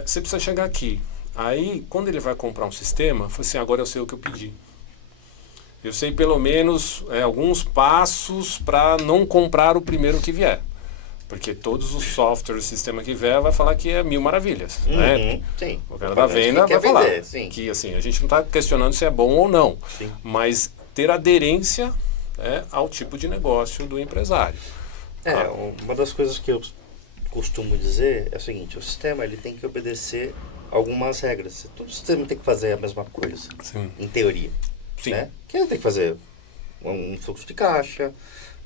Você precisa chegar aqui. Aí, quando ele vai comprar um sistema, fala assim, agora eu sei o que eu pedi. Eu sei pelo menos alguns passos para não comprar o primeiro que vier. Porque todos os softwares, o sistema que vier, vai falar que é mil maravilhas. Né? Sim. O cara da venda vai falar que assim, a gente não está questionando se é bom ou não. Sim. Mas ter aderência ao tipo de negócio do empresário. Uma das coisas que eu costumo dizer é o seguinte, o sistema ele tem que obedecer algumas regras. Todo sistema tem que fazer a mesma coisa, em teoria. Sim. Né? Que ele tem que fazer um fluxo de caixa,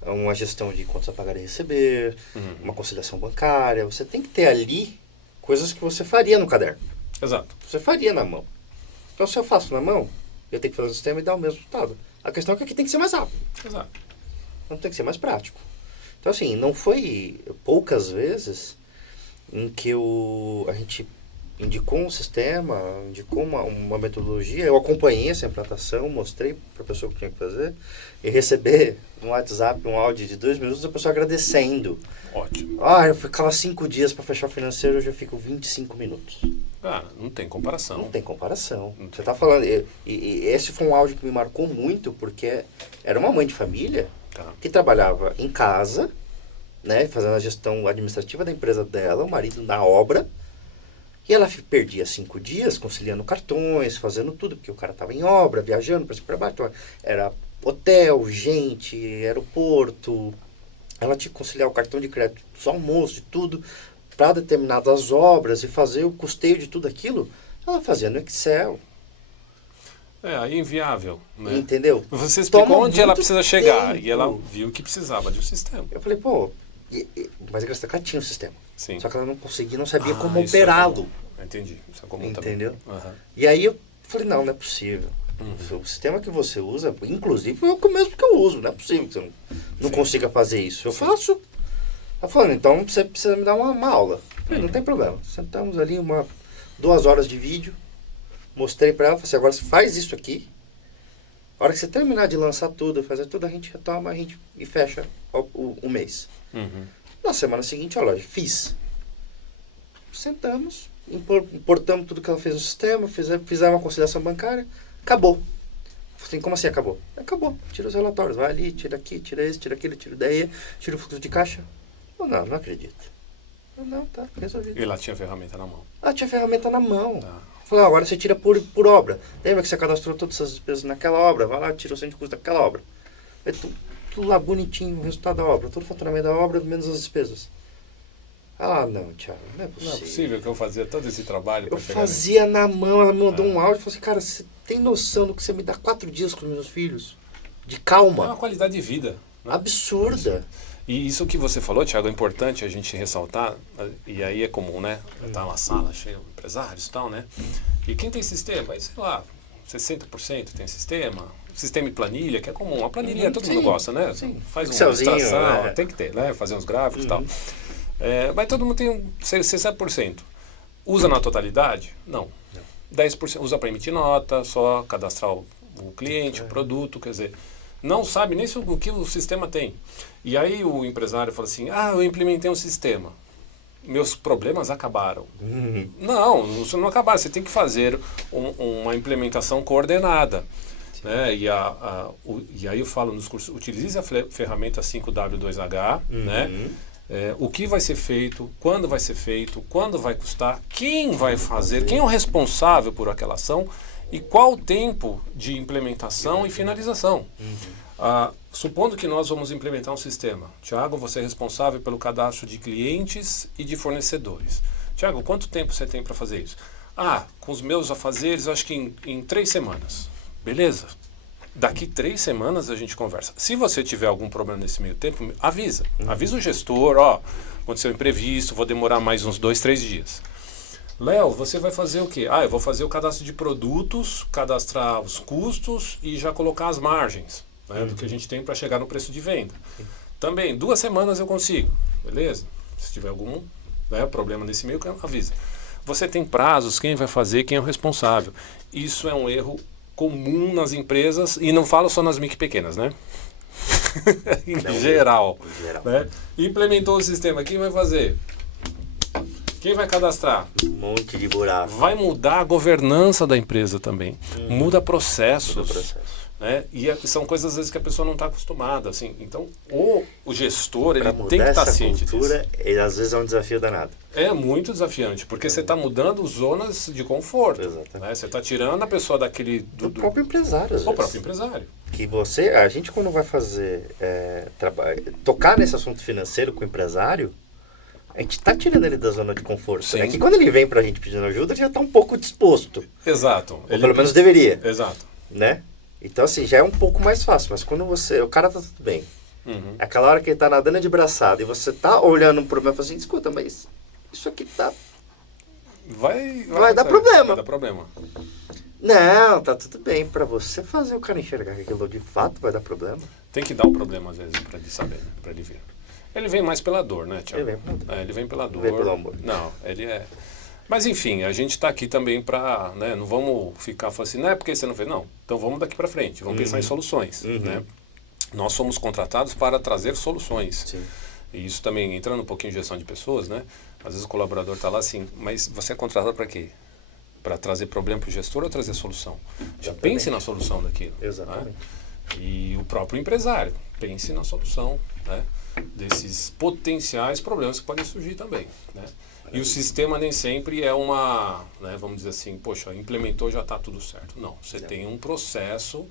uma gestão de contas a pagar e receber, uma conciliação bancária. Você tem que ter ali coisas que você faria no caderno. Exato. Você faria na mão. Então, se eu faço na mão, eu tenho que fazer o sistema e dar o mesmo resultado. A questão é que aqui tem que ser mais rápido. Exato. Não tem que ser mais prático. Então, assim, não foi poucas vezes em que a gente indicou um sistema, indicou uma metodologia, eu acompanhei essa implantação, mostrei para a pessoa o que tinha que fazer, e receber no WhatsApp um áudio de 2 minutos da pessoa agradecendo. Ótimo. Eu ficava 5 dias para fechar o financeiro, hoje eu fico 25 minutos. Não tem comparação. Não tem comparação. Você está falando... E esse foi um áudio que me marcou muito, porque era uma mãe de família que trabalhava em casa, né, fazendo a gestão administrativa da empresa dela, o marido na obra, e ela perdia 5 dias conciliando cartões, fazendo tudo, porque o cara estava em obra, viajando para cima e para baixo. Então, era hotel, gente, aeroporto. Ela tinha que conciliar o cartão de crédito, os almoços, de tudo, para determinadas obras e fazer o custeio de tudo aquilo. Ela fazia no Excel. Aí é inviável, né? Entendeu? Você explicou onde ela precisa chegar tempo. E ela viu que precisava de um sistema. Eu falei, mas a ela tinha um sistema. Sim. Só que ela não conseguia, não sabia como operá-lo. Entendi. Isso é comum entendeu? Também. Uhum. E aí eu falei, não é possível. O sistema que você usa, inclusive foi o mesmo que eu uso, não é possível que você não consiga fazer isso. Eu faço. Ela falando, então você precisa me dar uma aula. Eu falei, não tem problema. Sentamos ali 2 horas de vídeo, mostrei para ela, falei assim, agora você faz isso aqui. A hora que você terminar de lançar tudo, fazer tudo, a gente retoma e fecha o mês. Na semana seguinte, olha, fiz. Sentamos, importamos tudo que ela fez no sistema, fizemos uma conciliação bancária, acabou. Assim, como assim acabou? Acabou. Tira os relatórios, vai ali, tira aqui, tira esse, tira aquele, tira daí, tira o fluxo de caixa. Não acredito. Não, tá, resolvido. E ela tinha a ferramenta na mão. Ela tinha a ferramenta na mão. Falei, agora você tira por obra. Lembra que você cadastrou todas essas despesas naquela obra? Vai lá, tira o centro de custo daquela obra. É tudo lá bonitinho, o resultado da obra, todo o faturamento da obra, menos as despesas. Não, Thiago, não é possível. Não é possível que eu fazia todo esse trabalho para chegar. Eu fazia na mão, ela me mandou um áudio e falou assim, cara, você tem noção do que você me dá 4 dias com os meus filhos? De calma. É uma qualidade de vida. Né? Absurda. E isso que você falou, Thiago, é importante a gente ressaltar, e aí é comum, né? Tá uma sala cheia de empresários e tal, né? E quem tem sistema, aí, sei lá, 60% tem sistema e planilha, que é comum. A planilha todo mundo gosta, né? Sim. Faz uma Excelzinho, ilustração, tem que ter, né? Fazer uns gráficos e tal. Mas todo mundo tem 60%. Usa na totalidade? Não. 10% usa para emitir nota, só cadastrar o cliente, o produto, quer dizer, não sabe nem o que o sistema tem. E aí o empresário fala assim, eu implementei um sistema, meus problemas acabaram. Não, isso não acabaram, você tem que fazer uma implementação coordenada. Né? E aí eu falo nos cursos, utilize a ferramenta 5W2H, né? O que vai ser feito, quando vai custar, quem vai fazer, quem é o responsável por aquela ação e qual o tempo de implementação e finalização. Supondo que nós vamos implementar um sistema. Tiago, você é responsável pelo cadastro de clientes e de fornecedores. Tiago, quanto tempo você tem para fazer isso? Com os meus afazeres, acho que em 3 semanas. Beleza? Daqui 3 semanas a gente conversa. Se você tiver algum problema nesse meio tempo, avisa. Avisa o gestor, aconteceu um imprevisto, vou demorar mais uns 2, 3 dias. Léo, você vai fazer o quê? Eu vou fazer o cadastro de produtos, cadastrar os custos e já colocar as margens, né, do que a gente tem para chegar no preço de venda. Também, 2 semanas eu consigo, beleza? Se tiver algum problema nesse meio, avisa. Você tem prazos, quem vai fazer, quem é o responsável. Isso é um erro comum nas empresas, e não falo só nas micro e pequenas, né? em geral. Né? Implementou o sistema, quem vai fazer? Quem vai cadastrar? Um monte de buraco. Vai mudar a governança da empresa também. Muda processos. Né? E são coisas, às vezes, que a pessoa não está acostumada. Assim. Então, o gestor ele tem que estar ciente disso. Ele, às vezes é um desafio danado. É muito desafiante, porque você está mudando zonas de conforto. Exatamente. Né? Você está tirando a pessoa daquele... Do próprio empresário, às vezes. O próprio empresário. Que a gente quando vai fazer, tocar nesse assunto financeiro com o empresário, a gente está tirando ele da zona de conforto. Sim. É que quando ele vem para a gente pedindo ajuda, ele já está um pouco disposto. Exato. Ou pelo menos deveria. Exato. Né? Então, assim, já é um pouco mais fácil. Mas quando o cara tá tudo bem. É aquela hora que ele tá nadando de braçada e você tá olhando um problema e fala assim, escuta, mas isso aqui tá... Vai dar problema. Vai dar problema. Não, tá tudo bem. Para você fazer o cara enxergar que aquilo de fato vai dar problema. Tem que dar o problema, às vezes, para ele saber, né? Para ele ver. Ele vem mais pela dor, né, Tiago? Ele vem pela dor. Vem pelo amor. Não, ele é... Mas, enfim, a gente está aqui também para... Né, não vamos ficar falando assim, não é porque você não fez. Não, então vamos daqui para frente, vamos pensar em soluções. Né? Nós somos contratados para trazer soluções. Sim. E isso também, entrando um pouquinho em gestão de pessoas, né? Às vezes o colaborador está lá assim, mas você é contratado para quê? Para trazer problema para o gestor ou trazer solução? Já pense na solução daquilo. Exatamente. Né? E o próprio empresário, pense na solução, né? Desses potenciais problemas que podem surgir também, né? E o sistema nem sempre é uma, né, vamos dizer assim, poxa, implementou, já está tudo certo. Não, você tem um processo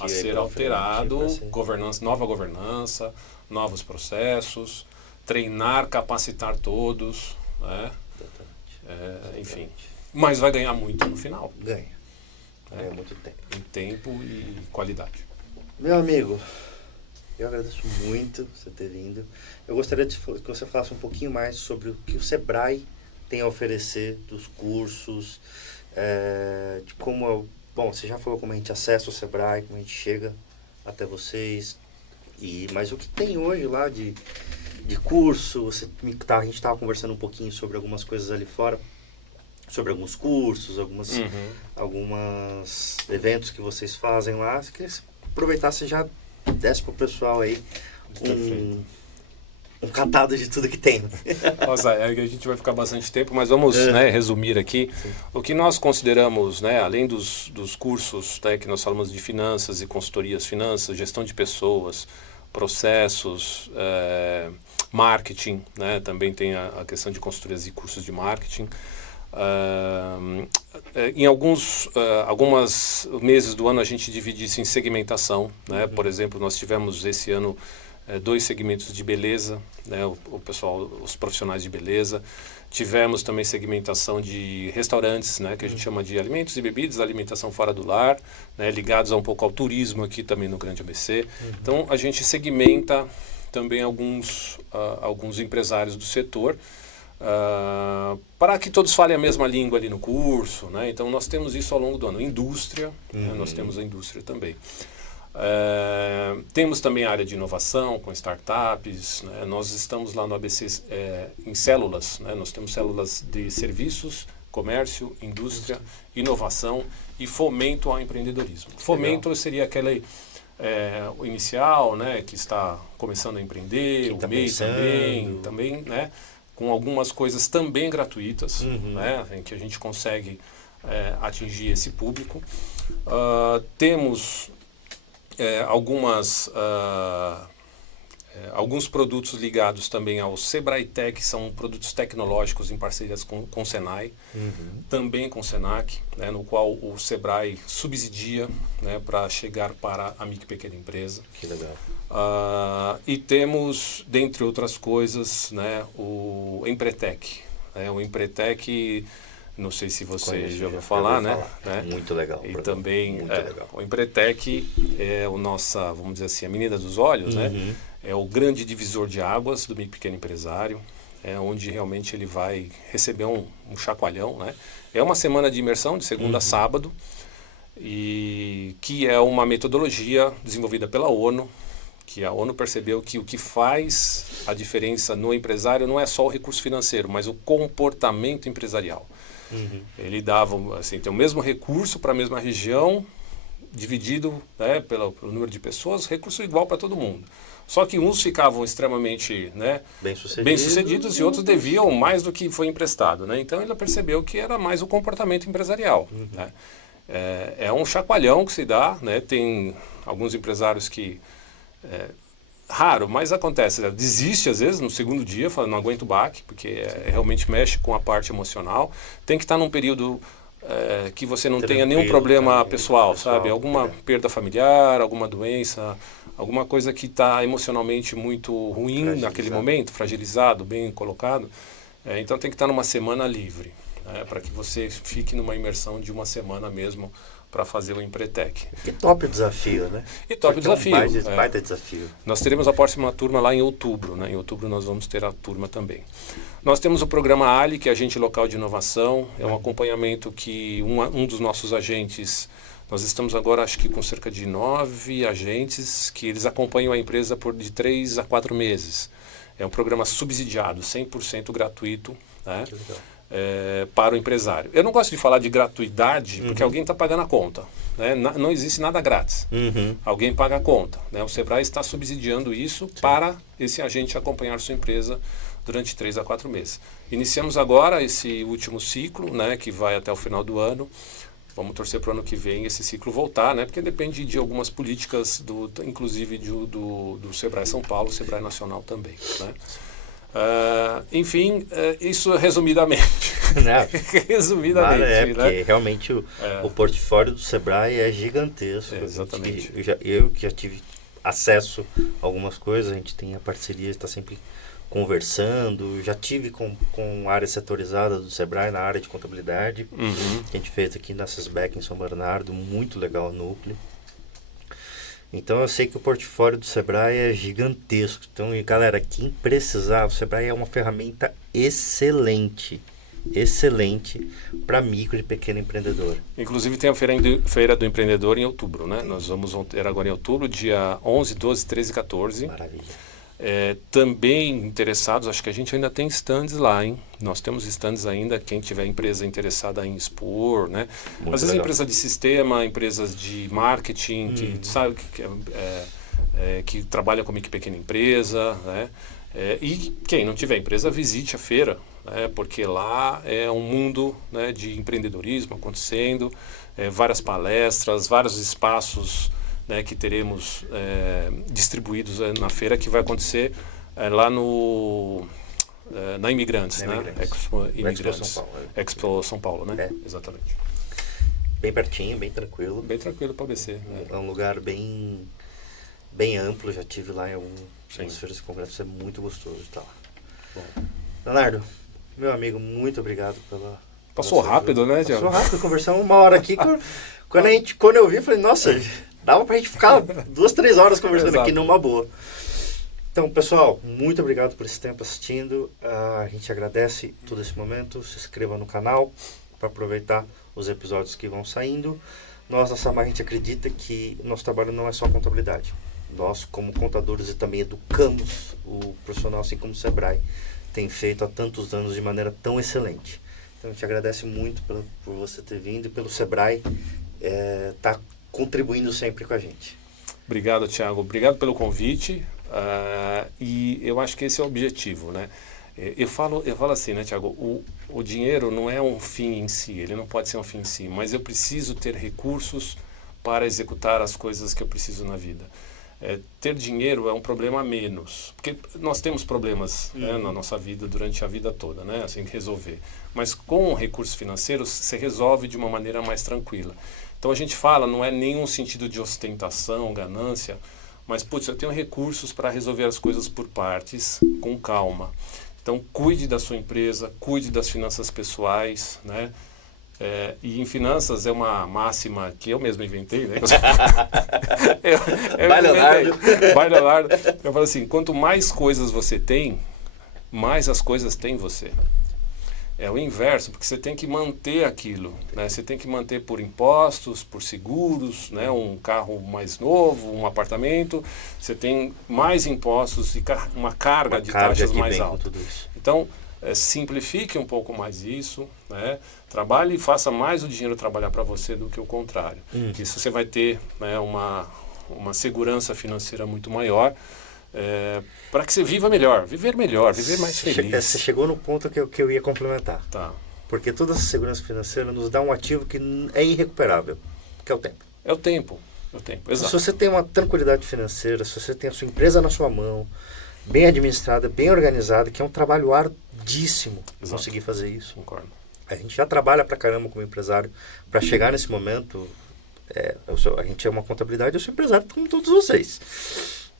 a ser alterado, nova governança, novos processos, treinar, capacitar todos, né? Enfim. Mas vai ganhar muito no final. Ganha muito tempo. Em tempo e qualidade. Meu amigo, eu agradeço muito você ter vindo. Eu gostaria que você falasse um pouquinho mais sobre o que o Sebrae tem a oferecer, dos cursos, de como... Bom, você já falou como a gente acessa o Sebrae, como a gente chega até vocês, mas o que tem hoje lá de curso? A gente estava conversando um pouquinho sobre algumas coisas ali fora, sobre alguns cursos, alguns eventos que vocês fazem lá. Se queria aproveitar, você já desse para o pessoal aí um catado de tudo que tem. Nossa, a gente vai ficar bastante tempo, mas vamos resumir aqui. Sim. O que nós consideramos, né, além dos cursos, né, que nós falamos de finanças e consultorias, finanças, gestão de pessoas, processos, marketing, né, também tem a questão de consultorias e cursos de marketing. Em alguns meses do ano a gente divide isso em segmentação, né? Por exemplo, nós tivemos esse ano 2 segmentos de beleza, né? O pessoal, os profissionais de beleza. Tivemos também segmentação de restaurantes, né? Que a gente chama de alimentos e bebidas, alimentação fora do lar, né? Ligados um pouco ao turismo aqui também no Grande ABC. Então a gente segmenta também alguns empresários do setor. para que todos falem a mesma língua ali no curso, né? Então nós temos isso ao longo do ano. Indústria, né? Nós temos a indústria também. Temos também a área de inovação com startups, né? Nós estamos lá no ABC em células, né? Nós temos células de serviços, comércio, indústria, inovação e fomento ao empreendedorismo. Fomento seria aquele o inicial, né? Que está começando a empreender, o MEI também, né? Com algumas coisas também gratuitas, né? Em que a gente consegue atingir esse público. Temos alguns produtos ligados também ao Sebrae Tech, que são produtos tecnológicos em parcerias com o Senai, também com o Senac, né, no qual o Sebrae subsidia, né, para chegar para a micro e pequena empresa. Que legal. E temos, dentre outras coisas, né, o Empretec. O Empretec, não sei se você já ouviu falar, né? Muito legal. E também legal. O Empretec é vamos dizer assim, a menina dos olhos, né? É o grande divisor de águas do micro e pequeno empresário, onde realmente ele vai receber um chacoalhão, né? É uma semana de imersão, de segunda a sábado, e que é uma metodologia desenvolvida pela ONU, que a ONU percebeu que o que faz a diferença no empresário não é só o recurso financeiro, mas o comportamento empresarial. Ele dava, assim, tem o mesmo recurso para a mesma região, dividido, né, pelo número de pessoas, recurso igual para todo mundo. Só que uns ficavam extremamente, né, bem-sucedidos e outros deviam mais do que foi emprestado, né? Então ele percebeu que era mais o comportamento empresarial. Né? É um chacoalhão que se dá, né? Tem alguns empresários que... raro, mas acontece, desiste às vezes no segundo dia, fala, não aguento o baque, porque realmente mexe com a parte emocional. Tem que estar num período que você não tenha nenhum problema pessoal, sabe? Alguma perda familiar, alguma doença, alguma coisa que está emocionalmente muito ruim naquele momento, fragilizado, bem colocado. Então tem que estar numa semana livre, né? Para que você fique numa imersão de uma semana mesmo, para fazer o Empretec. Que top desafio, né? E top desafio. Baita desafio. Nós teremos a próxima turma lá em outubro, né? Em outubro nós vamos ter a turma também. Nós temos o programa Ali, que é Agente Local de Inovação. É um acompanhamento que um dos nossos agentes, nós estamos agora acho que com cerca de 9 agentes, que eles acompanham a empresa de 3 a 4 meses. É um programa subsidiado, 100% gratuito, né? Que legal. Para o empresário. Eu não gosto de falar de gratuidade, porque alguém está pagando a conta. Né? Não existe nada grátis. Alguém paga a conta. Né? O Sebrae está subsidiando isso para esse agente acompanhar sua empresa durante 3 a 4 meses. Iniciamos agora esse último ciclo, né, que vai até o final do ano. Vamos torcer para o ano que vem esse ciclo voltar, né, porque depende de algumas políticas, inclusive do Sebrae São Paulo, Sebrae Nacional também. Né? Enfim, isso resumidamente. Resumidamente. Porque realmente o portfólio do Sebrae é gigantesco. Exatamente. Eu que já tive acesso a algumas coisas, a gente tem a parceria, está sempre conversando. Já tive com área setorizada do Sebrae na área de contabilidade, que a gente fez aqui na SESBEC em São Bernardo, muito legal o núcleo. Então eu sei que o portfólio do Sebrae é gigantesco. Então, galera, quem precisar, o Sebrae é uma ferramenta excelente para micro e pequeno empreendedor. Inclusive tem a Feira do Empreendedor em outubro, né? Nós vamos ter agora em outubro, dia 11, 12, 13 e 14. Maravilha. Também interessados, acho que a gente ainda tem stands lá, hein? Nós temos stands ainda, quem tiver empresa interessada em expor, né? Às vezes empresa de sistema, empresas de marketing, que sabe que trabalha com pequena empresa, né? E quem não tiver empresa, visite a feira, né? Porque lá é um mundo, né, de empreendedorismo acontecendo, várias palestras, vários espaços, né, que teremos distribuídos na feira, que vai acontecer lá na Imigrantes, né? Expo Imigrantes. Expo São Paulo, né? Exatamente. Bem pertinho, bem tranquilo. Bem tranquilo para ABC. Né? É um lugar bem amplo, já tive lá em algumas feiras de congresso, é muito gostoso de estar lá. Bom. Leonardo, meu amigo, muito obrigado pela... Passou rápido, né, Tiago? Passou rápido, conversamos 1 hora aqui. Quando eu vi, eu falei, nossa... Dava pra gente ficar 2, 3 horas conversando aqui numa boa. Então, Então, pessoal, muito obrigado por esse tempo assistindo. A gente agradece todo esse momento. Se inscreva no canal para aproveitar os episódios que vão saindo. Nós, na Samar, a gente acredita que nosso trabalho não é só contabilidade. Nós, como contadores, e também educamos o profissional, assim como o Sebrae tem feito há tantos anos de maneira tão excelente. Então, a gente agradece muito por você ter vindo e pelo Sebrae estar contribuindo sempre com a gente. Obrigado, Thiago. Obrigado pelo convite. E eu acho que esse é o objetivo, né? Eu falo assim, né, Thiago? O dinheiro não é um fim em si, ele não pode ser um fim em si, mas eu preciso ter recursos para executar as coisas que eu preciso na vida. Ter dinheiro é um problema a menos, porque nós temos problemas né, na nossa vida durante a vida toda, né? Assim, resolver. Mas com recursos financeiros, você resolve de uma maneira mais tranquila. Então a gente fala, não é nenhum sentido de ostentação, ganância, mas, putz, eu tenho recursos para resolver as coisas por partes, com calma. Então, cuide da sua empresa, cuide das finanças pessoais, né? E em finanças é uma máxima que eu mesmo inventei, né? Vai, Leonardo. Eu falo assim, quanto mais coisas você tem, mais as coisas têm você. É o inverso, porque você tem que manter aquilo, né? Você tem que manter por impostos, por seguros, né? Um carro mais novo, um apartamento. Você tem mais impostos e uma carga de taxas mais alta. Então, simplifique um pouco mais isso, né? Trabalhe e faça mais o dinheiro trabalhar para você do que o contrário. Isso você vai ter né, uma segurança financeira muito maior. Para que você viva melhor, viver mais feliz. Você chegou no ponto que eu ia complementar. Tá. Porque toda essa segurança financeira nos dá um ativo que é irrecuperável, que é o tempo. É o tempo, exato. Se você tem uma tranquilidade financeira, se você tem a sua empresa na sua mão, bem administrada, bem organizada, que é um trabalho ardíssimo conseguir fazer isso. Concordo. A gente já trabalha pra caramba como empresário para chegar nesse momento. A gente é uma contabilidade, eu sou empresário como todos vocês.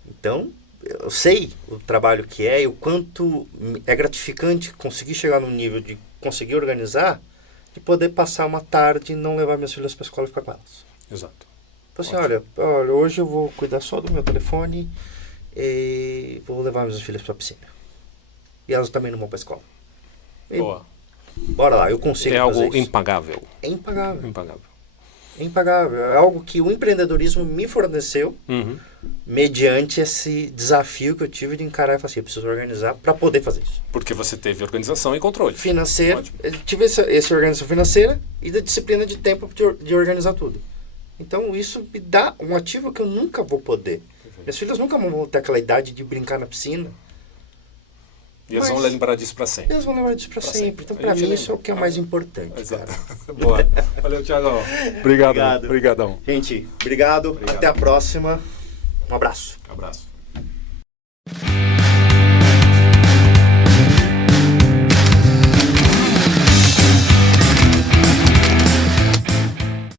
Então, eu sei o trabalho que é e o quanto é gratificante conseguir chegar num nível de conseguir organizar, de poder passar uma tarde e não levar minhas filhas para a escola e ficar com elas. Exato. Então assim, olha, hoje eu vou cuidar só do meu telefone e vou levar minhas filhas para a piscina. E elas também não vão para a escola. Boa. Bora lá, eu consigo fazer algo isso. impagável. É impagável. Impagável. É impagável. É algo que o empreendedorismo me forneceu mediante esse desafio que eu tive de encarar e falar assim, eu preciso organizar para poder fazer isso. Porque você teve organização e controle. Financeira. Tive essa organização financeira e da disciplina de tempo de organizar tudo. Então isso me dá um ativo que eu nunca vou poder. Minhas filhas nunca vão ter aquela idade de brincar na piscina. E eles vão lembrar disso para sempre. Eles vão lembrar disso para sempre. Então, para mim, isso é o que é mais importante. Exato. Boa. Valeu, Thiagão. Obrigadão. Gente, obrigado. Até a próxima. Um abraço. Abraço.